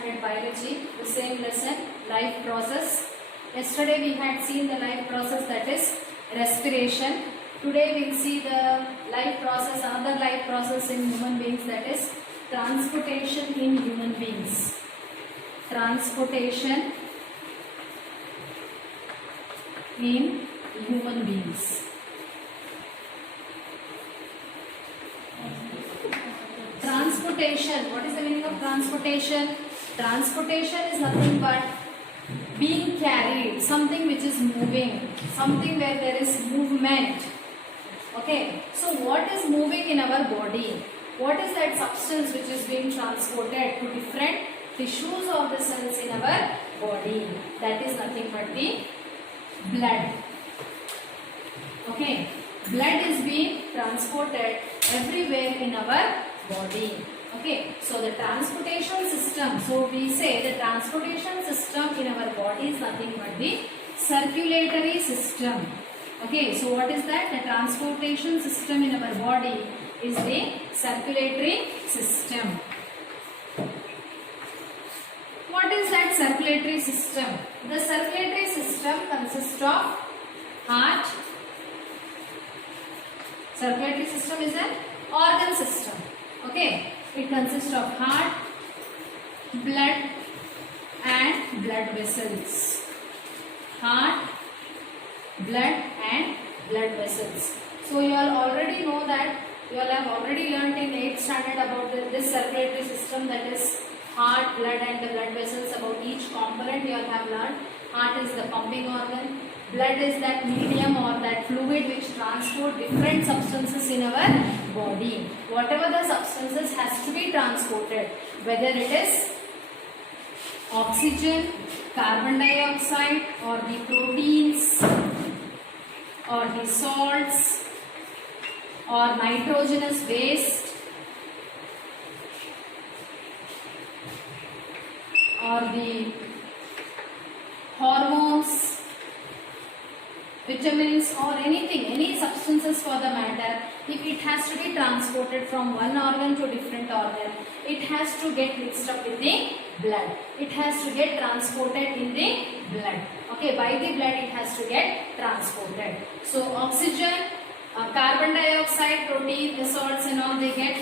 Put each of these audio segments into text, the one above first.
standard biology, the same lesson, life process. Yesterday we had seen the life process, that is respiration. Today we will see the life process, another life process in human beings, that is transportation in human beings. Transportation in human beings. Transportation. What is the meaning of transportation? Transportation is nothing but being carried, something which is moving, something where there is movement. Okay, so what is moving in our body? What is that substance which is being transported to different tissues of the cells in our body? That is nothing but the blood. Okay, blood is being transported everywhere in our body. Okay, so the transportation system, so we say the transportation system in our body is nothing but the circulatory system. Okay, so what is that? The transportation system in our body is the circulatory system. What is that circulatory system? The circulatory system consists of heart. Circulatory system is an organ system. Okay, it consists of heart, blood and blood vessels. Heart, blood and blood vessels. So you all already know that, you all have already learnt in 8th standard about this circulatory system, that is heart, blood and the blood vessels. About each component you all have learnt. Heart is the pumping organ. Blood is that medium or that fluid which transport different substances in our body. Whatever the substances has to be transported, whether it is oxygen, carbon dioxide or the proteins or the salts or nitrogenous waste or the hormones, vitamins or anything, any substances for the matter, if it has to be transported from one organ to different organ, it has to get mixed up with the blood. It has to get transported in the blood. Okay, by the blood it has to get transported. So oxygen, carbon dioxide, protein, the salts and all, they get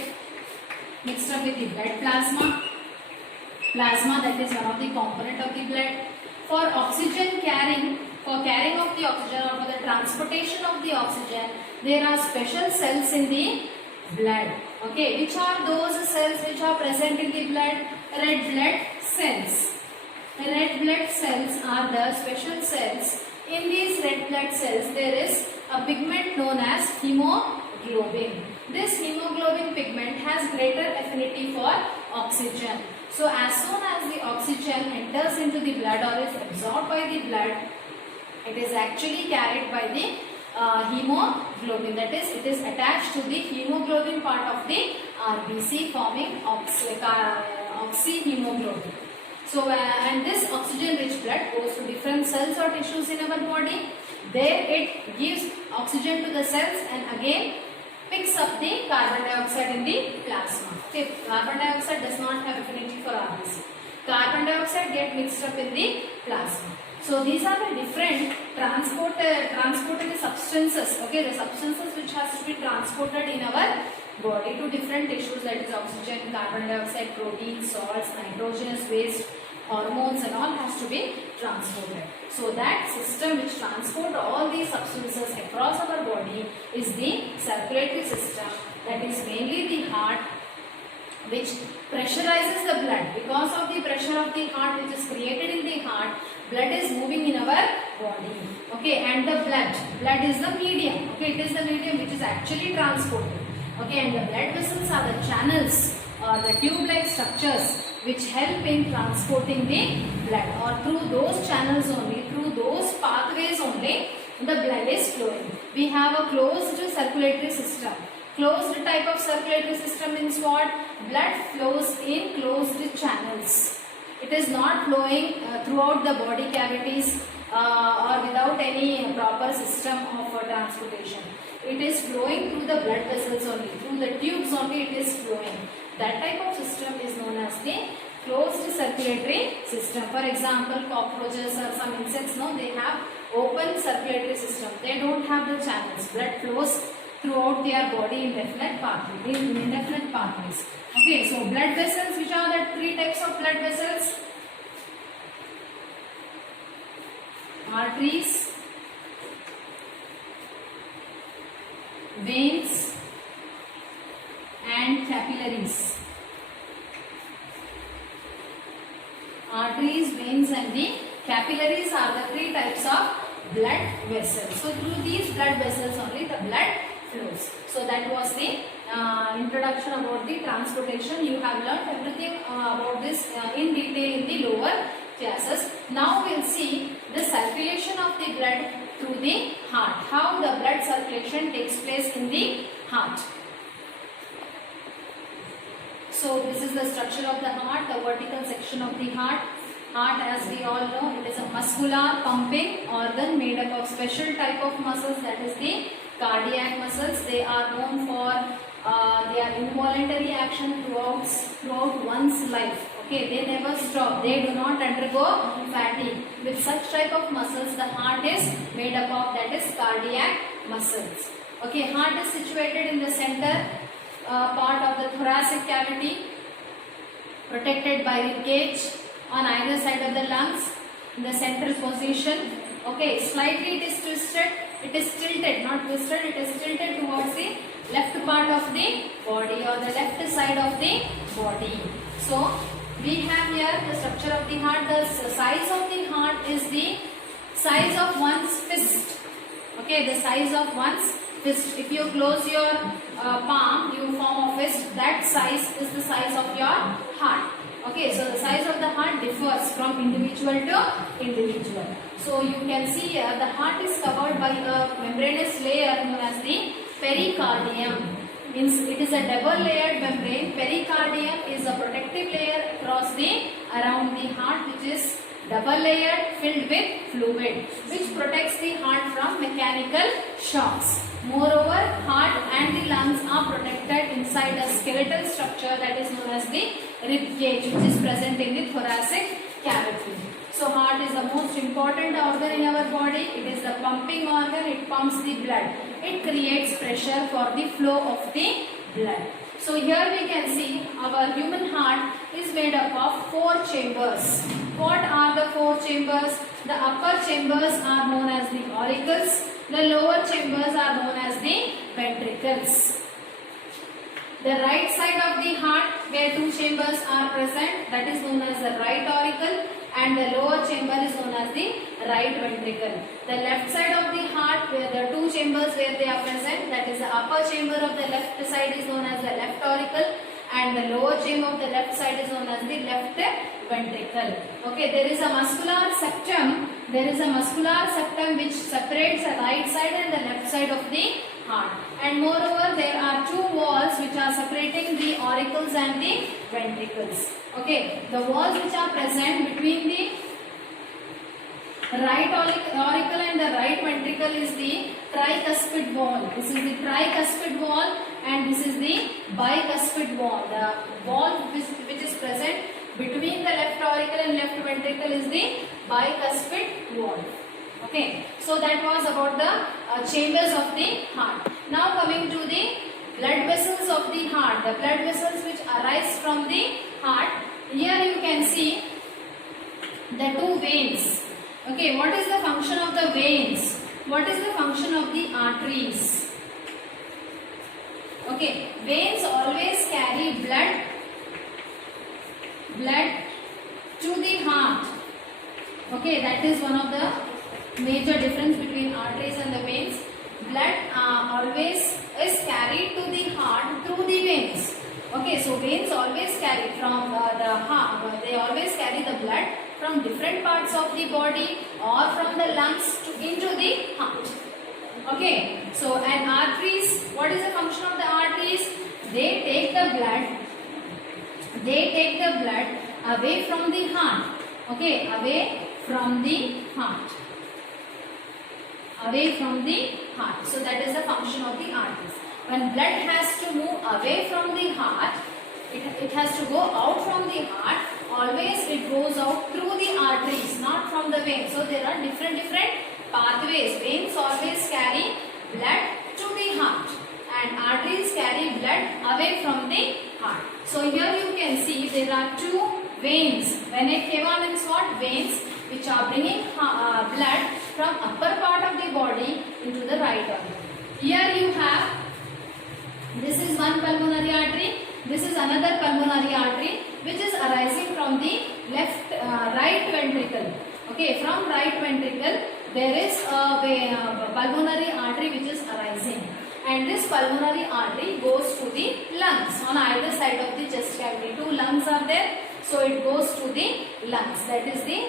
mixed up with the blood plasma. Plasma, that is one of the component of the blood. For oxygen carrying, for carrying of the oxygen or for the transportation of the oxygen, there are special cells in the blood. Okay, which are those cells which are present in the blood? Red blood cells. Red blood cells are the special cells. In these red blood cells, there is a pigment known as hemoglobin. This hemoglobin pigment has greater affinity for oxygen. So as soon as the oxygen enters into the blood or is absorbed by the blood, it is actually carried by the hemoglobin, that is, it is attached to the hemoglobin part of the RBC, forming oxyhemoglobin. So and this oxygen rich blood goes to different cells or tissues in our body. There it gives oxygen to the cells and again picks up the carbon dioxide in the plasma. Okay, carbon dioxide does not have affinity for RBC. Carbon dioxide get mixed up in the plasma. So these are the different transported substances. Okay, the substances which has to be transported in our body to different tissues, that is oxygen, carbon dioxide, protein, salts, nitrogenous waste, hormones and all has to be transported. So that system which transport all these substances across our body is the circulatory system, that is mainly the heart, which pressurizes the blood. Because of the pressure of the heart which is created in the heart, blood is moving in our body. Okay, and the blood is the medium. Okay, it is the medium which is actually transported. Okay, and the blood vessels are the channels or the tube-like structures which help in transporting the blood, or through those channels only, through those pathways only, the blood is flowing. We have a closed circulatory system. Closed type of circulatory system means what? Blood flows in closed channels. It is not flowing throughout the body cavities or without any proper system of transportation. It is flowing through the blood vessels only, through the tubes only it is flowing. That type of system is known as the closed circulatory system. For example, cockroaches or some insects, no, they have open circulatory system. They don't have the channels. Blood flows throughout their body in indefinite pathways. Okay, so blood vessels, which are the three types of blood vessels? Arteries, veins and capillaries. Arteries, veins and the capillaries are the three types of blood vessels. So through these blood vessels only the blood flows. So that was the introduction about the transportation. You have learnt everything about this in detail in the lower classes. Now we will see the circulation of the blood through the heart. How the blood circulation takes place in the heart. So this is the structure of the heart, the vertical section of the heart. Heart, as we all know, it is a muscular pumping organ made up of special type of muscles, that is the cardiac muscles. They are known for their involuntary action throughout one's life. Okay, they never stop. They do not undergo fatigue. With such type of muscles, the heart is made up of, that is cardiac muscles. Okay, heart is situated in the center part of the thoracic cavity, protected by rib cage on either side of the lungs in the central position. Okay, slightly it is twisted, it is tilted, not twisted, it is tilted towards the left part of the body or the left side of the body. So we have here the structure of the heart. The size of the heart is the size of one's fist. Okay, the size of one's fist. If you close your palm, you form a fist. That size is the size of your heart. Okay, so the size of the heart differs from individual to individual. So you can see here the heart is covered by a membranous layer known as the pericardium. It is a double layered membrane. Pericardium is a protective layer across around the heart, which is double layered, filled with fluid, which protects the heart from mechanical shocks. Moreover, heart and the lungs are protected inside a skeletal structure that is known as the rib cage, which is present in the thoracic cavity. So heart is the most important organ in our body. It is the pumping organ. It pumps the blood. It creates pressure for the flow of the blood. So here we can see our human heart is made up of 4 chambers. What are the 4 chambers? The upper chambers are known as the auricles. The lower chambers are known as the ventricles. The right side of the heart, where 2 chambers are present, that is known as the right auricle, and the lower chamber is known as the right ventricle. The left side of the heart, where the 2 chambers where they are present, that is the upper chamber of the left side is known as the left auricle, and the lower chamber of the left side is known as the left ventricle. Okay, there is a muscular septum. There is a muscular septum which separates the right side and the left side of the heart. And moreover, there are 2 walls which are separating the auricles and the ventricles. Okay, the walls which are present between the right auricle and the right ventricle is the tricuspid wall. This is the tricuspid wall and this is the bicuspid wall. The wall which is present between the left auricle and left ventricle is the bicuspid wall. Okay, so that was about the chambers of the heart. Now coming to the blood vessels of the heart. The blood vessels which arise from the heart. Here you can see the 2 veins. Okay, what is the function of the veins? What is the function of the arteries? Okay, veins always carry blood to the heart. Okay, that is one of the major difference between arteries and the veins. Blood always is carried to the heart through the veins. Okay, so veins always carry from the heart. They always carry the blood from different parts of the body or from the lungs into the heart. Okay, so and arteries, what is the function of the arteries? They take the blood away from the heart. Okay, away from the heart. Away from the heart. So that is the function of the arteries. When blood has to move away from the heart, it has to go out from the heart always it goes out through the arteries, not from the veins. So there are different pathways. Veins always carry blood to the heart and arteries carry blood away from the heart. So here you can see there are two veins. Vena cava means what? Veins which are bringing blood from upper part of the body into the right artery. Here you have, this is one pulmonary artery, this is another pulmonary artery which is arising from the right ventricle. Okay, from right ventricle there is a pulmonary artery which is arising, and this pulmonary artery goes to the lungs on either side of the chest cavity. Two lungs are there, so it goes to the lungs. That is the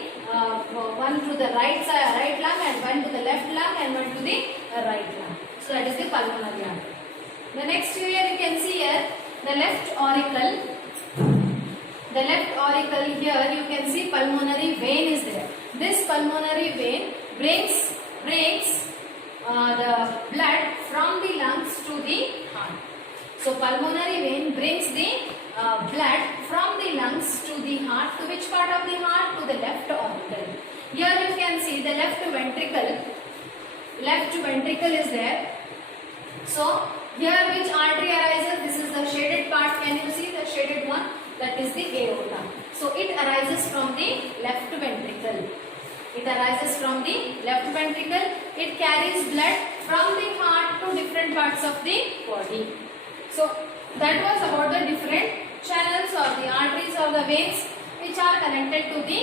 one to the right side, right lung, and one to the left lung, and one to the right lung. So that is the pulmonary artery. The next here you can see here the left auricle. The left auricle here you can see pulmonary vein is there. This pulmonary vein brings the blood from the lungs to the heart. So pulmonary vein brings the blood from the lungs to the heart. To which part of the heart? To the left auricle. Here you can see the left ventricle. Left ventricle is there. So here which artery arises? This is the shaded part. Can you see the shaded one? That is the aorta. So it arises from the left ventricle. It arises from the left ventricle. It carries blood from the heart to different parts of the body. So that was about the different channels or the arteries or the veins which are connected to the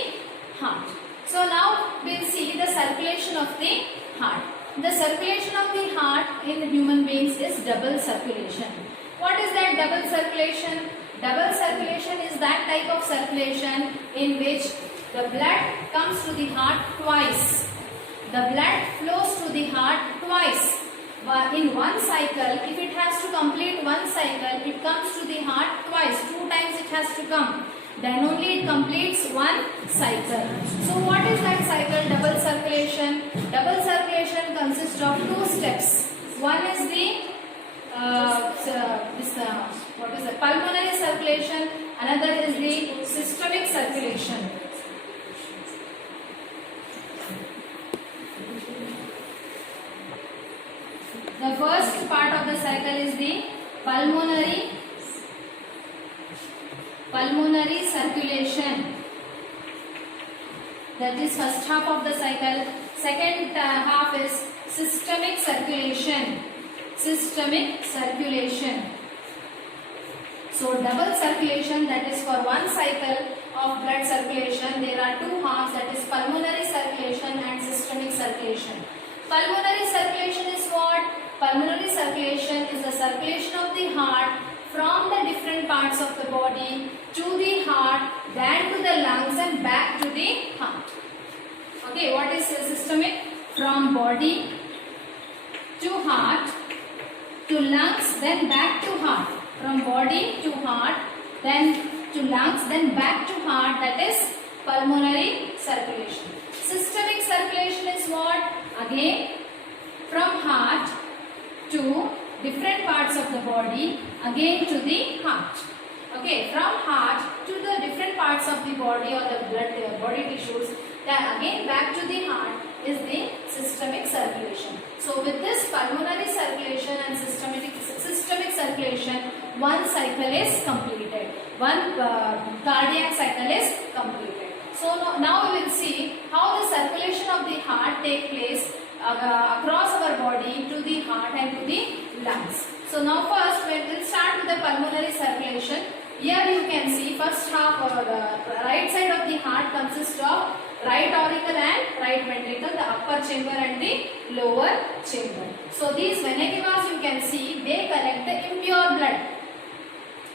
heart. So now we'll see the circulation of the heart. The circulation of the heart in human beings is double circulation. What is that double circulation? Double circulation is that type of circulation in which the blood comes to the heart twice. The blood flows to the heart twice. In one cycle, if it has to complete one cycle, it comes to the heart twice. 2 times it has to come. Then only it completes one cycle. So what is that cycle? Double circulation. Double circulation consists of 2 steps. One is the pulmonary circulation. Another is the systemic circulation. The first part of the cycle is the pulmonary circulation. That is first half of the cycle. Second half is systemic circulation. Systemic circulation. So double circulation, that is for one cycle of blood circulation there are 2 halves, that is pulmonary circulation and systemic circulation. Pulmonary circulation is what? Pulmonary circulation is the circulation of the heart from the different parts of the body to the heart, then to the lungs and back to the heart. Okay, what is systemic? From body to heart to lungs, then back to heart. From body to heart, then to lungs, then back to heart. That is pulmonary circulation. Systemic circulation is what? Again, from heart to different parts of the body, again to the heart. Okay, from heart to the different parts of the body or the blood, body tissues, then again back to the heart is the systemic circulation. So with this pulmonary circulation and systemic circulation, one cycle is completed. One cardiac cycle is completed. So now we will see how the circulation of the heart take place across our body to the heart and to the lungs. So now first we will start with the pulmonary circulation. Here you can see first half or the right side of the heart consists of right auricle and right ventricle, the upper chamber and the lower chamber. So these vena cavas you can see, they collect the impure blood.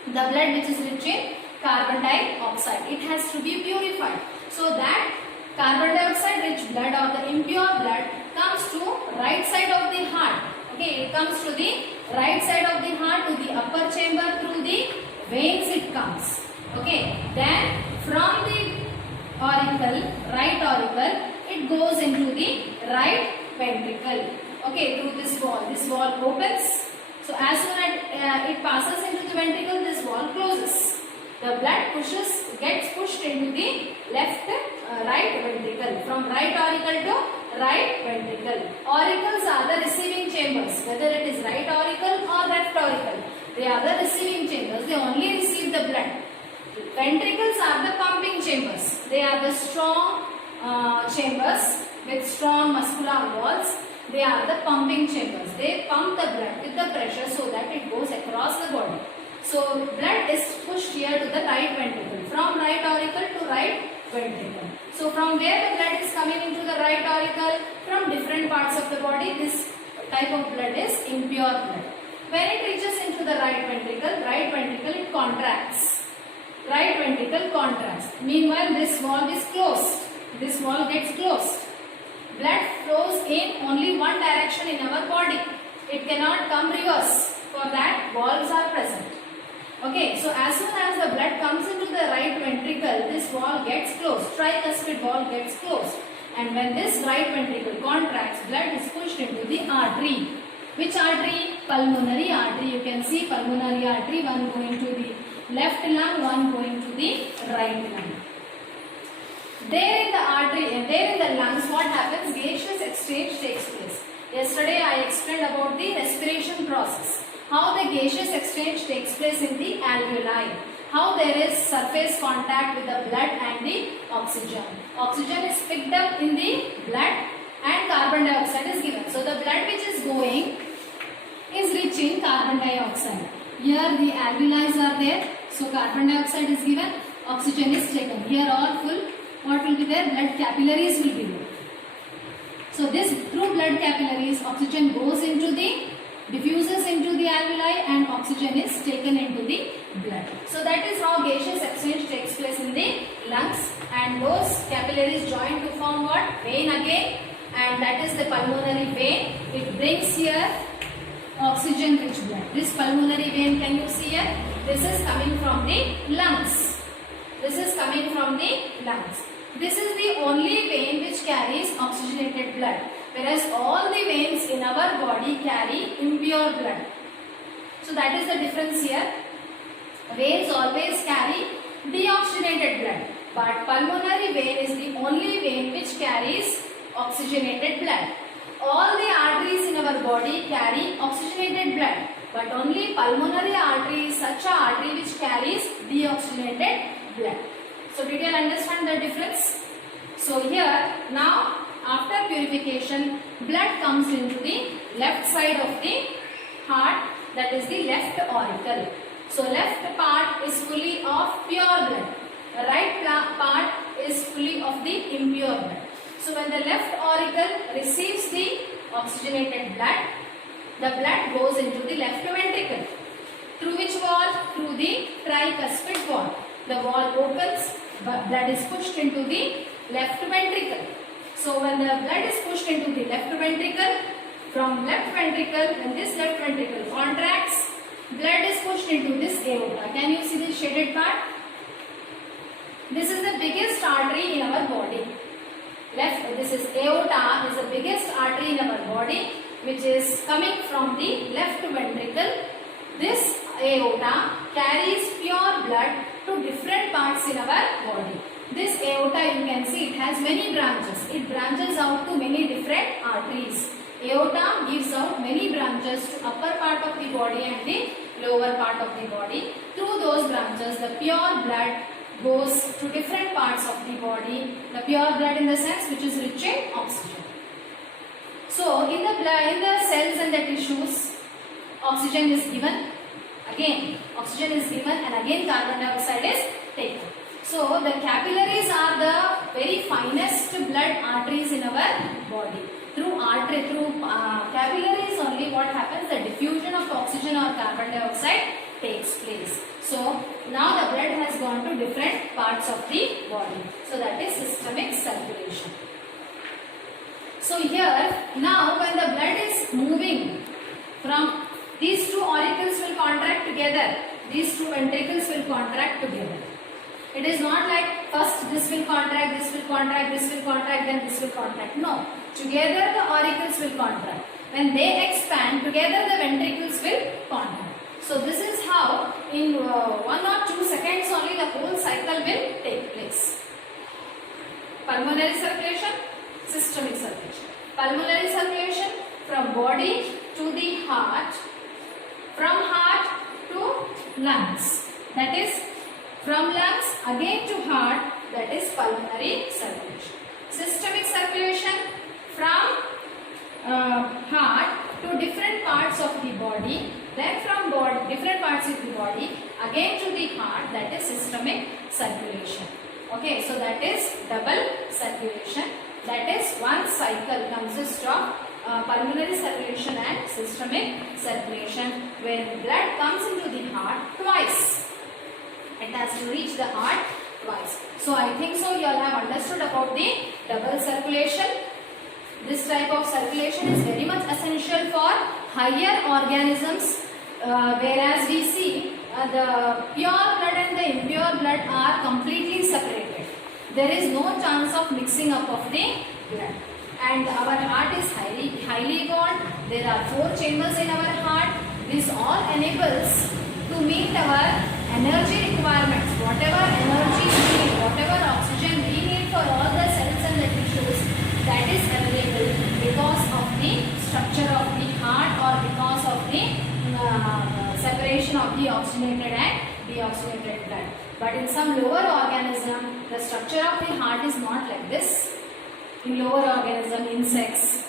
The blood which is rich in carbon dioxide. It has to be purified. So that carbon dioxide rich blood or the impure blood comes to right side of the heart. Okay, it comes to the right side of the heart, to the upper chamber, through the veins it comes. Okay, then from the auricle, right auricle, it goes into the right ventricle. Okay, through this wall. This wall opens. So as soon as it passes into the ventricle, this wall closes. The blood gets pushed into the right ventricle, from right auricle to right ventricle. Auricles are the receiving chambers, whether it is right auricle or left auricle. They are the receiving chambers. They only receive the blood. Ventricles are the pumping chambers. They are the strong chambers with strong muscular walls. They are the pumping chambers. They pump the blood with the pressure so that it goes across the body. So blood is pushed here to the right ventricle, from right auricle to right ventricle. So from where the blood is coming into the right auricle? From different parts of the body. This type of blood is impure blood. When it reaches into the right ventricle it contracts. Right ventricle contracts. Meanwhile, this valve is closed. This valve gets closed. Blood flows in only one direction in our body. It cannot come reverse. For that, valves are present. Okay, so as soon as the blood comes into the right ventricle, this valve gets closed. Tricuspid valve gets closed. And when this right ventricle contracts, blood is pushed into the artery. Which artery? Pulmonary artery. You can see pulmonary artery, one going to the left lung, one going to the right lung. There in the artery and there in the lungs, what happens? Gaseous exchange takes place. Yesterday I explained about the respiration process. How the gaseous exchange takes place in the alveoli. How there is surface contact with the blood and the oxygen. Oxygen is picked up in the blood and carbon dioxide is given. So the blood which is going is rich in carbon dioxide. Here the alveoli are there. So carbon dioxide is given, oxygen is taken. Here all full. What will be there? Blood capillaries will be there. So this through blood capillaries, oxygen goes into the, diffuses into the alveoli and oxygen is taken into the blood. So that is how gaseous exchange takes place in the lungs, and those capillaries join to form what? Vein again, and that is the pulmonary vein. It brings here oxygen rich blood. This pulmonary vein, can you see here? This is coming from the lungs. This is coming from the lungs. This is the only vein which carries oxygenated blood, whereas all the veins in our body carry impure blood. So that is the difference here. Veins always carry deoxygenated blood, but pulmonary vein is the only vein which carries oxygenated blood. All the arteries in our body carry oxygenated blood, but only pulmonary artery is such an artery which carries deoxygenated blood. So did you understand the difference? So here now after purification, blood comes into the left side of the heart, that is the left auricle. So left part is fully of pure blood. The right part is fully of the impure blood. So when the left auricle receives the oxygenated blood, the blood goes into the left ventricle. Through which wall? Through the tricuspid wall. The wall opens, blood is pushed into the left ventricle. So when the blood is pushed into the left ventricle, from left ventricle, when this left ventricle contracts, blood is pushed into this aorta. Can you see the shaded part? This is the biggest artery in our body. This is aorta, is the biggest artery in our body, which is coming from the left ventricle. This aorta carries pure blood to different parts in our body. This aorta, you can see, it has many branches. It branches out to many different arteries. Aorta gives out many branches to upper part of the body and the lower part of the body. Through those branches, the pure blood goes to different parts of the body. The pure blood in the sense which is rich in oxygen. So in the blood, in the cells and the tissues, oxygen is given. Again, oxygen is given and again carbon dioxide is taken. So the capillaries are the very finest blood arteries in our body. Through capillaries only what happens? The diffusion of oxygen or carbon dioxide takes place. So now the blood has gone to different parts of the body. So that is systemic circulation. So here now when the blood is moving from these two auricles will contract together. These two ventricles will contract together. It is not like first this will contract, this will contract, this will contract, then this will contract. No. Together the auricles will contract. When they expand, together the ventricles will contract. So So this is how in 1 or 2 seconds only the whole cycle will take place. Pulmonary circulation, systemic circulation. Pulmonary circulation from body to the heart, from heart to lungs, that is from lungs again to heart, that is pulmonary circulation. Systemic circulation from heart to different parts of the body, then from different parts of the body again to the heart, that is systemic circulation. Okay, so that is double circulation. That is one cycle consists of pulmonary circulation and systemic circulation, where blood comes into the heart twice. It has to reach the heart twice. So I think so you all have understood about the double circulation. This type of circulation is very much essential for higher organisms, whereas we see the pure blood and the impure blood are completely separated. There is no chance of mixing up of the blood. And our heart is highly evolved. There are 4 chambers in our heart. This all enables to meet our energy requirements. Whatever energy we need, whatever oxygen we need for all the cells and the tissues, that is available because of the structure of the heart, or because of the separation of the oxygenated and deoxygenated blood. But in some lower organism, the structure of the heart is not like this. In lower organism, insects,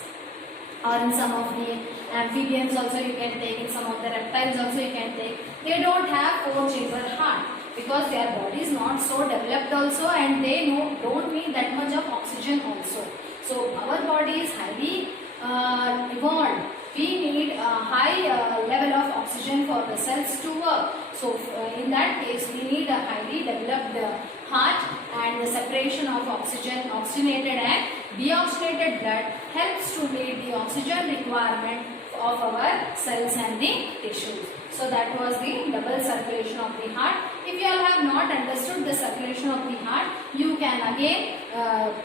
or in some of the amphibians also you can take, in some of the reptiles also you can take, they don't have 4-chamber heart because their body is not so developed also, and they don't need that much of oxygen also. So our body is highly evolved. We need a high level of oxygen for the cells to work. So in that case we need a highly developed heart, and the separation of oxygen, oxygenated and deoxygenated blood helps to meet the oxygen requirement of our cells and the tissues. So that was the double circulation of the heart. If you all have not understood the circulation of the heart, you can again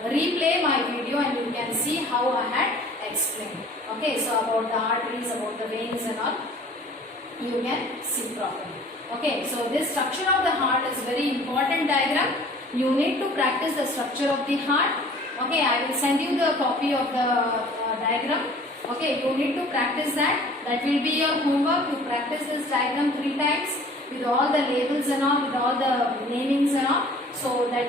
replay my video and you can see how I had explained. Okay, so about the arteries, about the veins and all, you can see properly. Okay, so this structure of the heart is very important diagram. You need to practice the structure of the heart. Okay, I will send you the copy of the diagram. Okay, you need to practice that. That will be your homework. You practice this diagram 3 times with all the labels and all, with all the namings and all. So that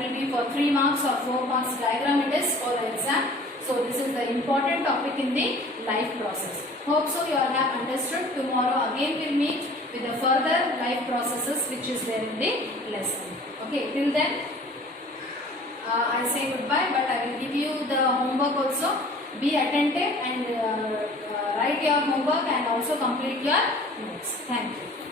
will be for 3 marks or 4 marks diagram it is for the exam. So this is the important topic in the life process. Hope so you all have understood. Tomorrow again we will meet with the further life processes which is there in the lesson. Okay, till then I say goodbye, but I will give you the homework also. Be attentive and write your homework and also complete your notes. Thank you.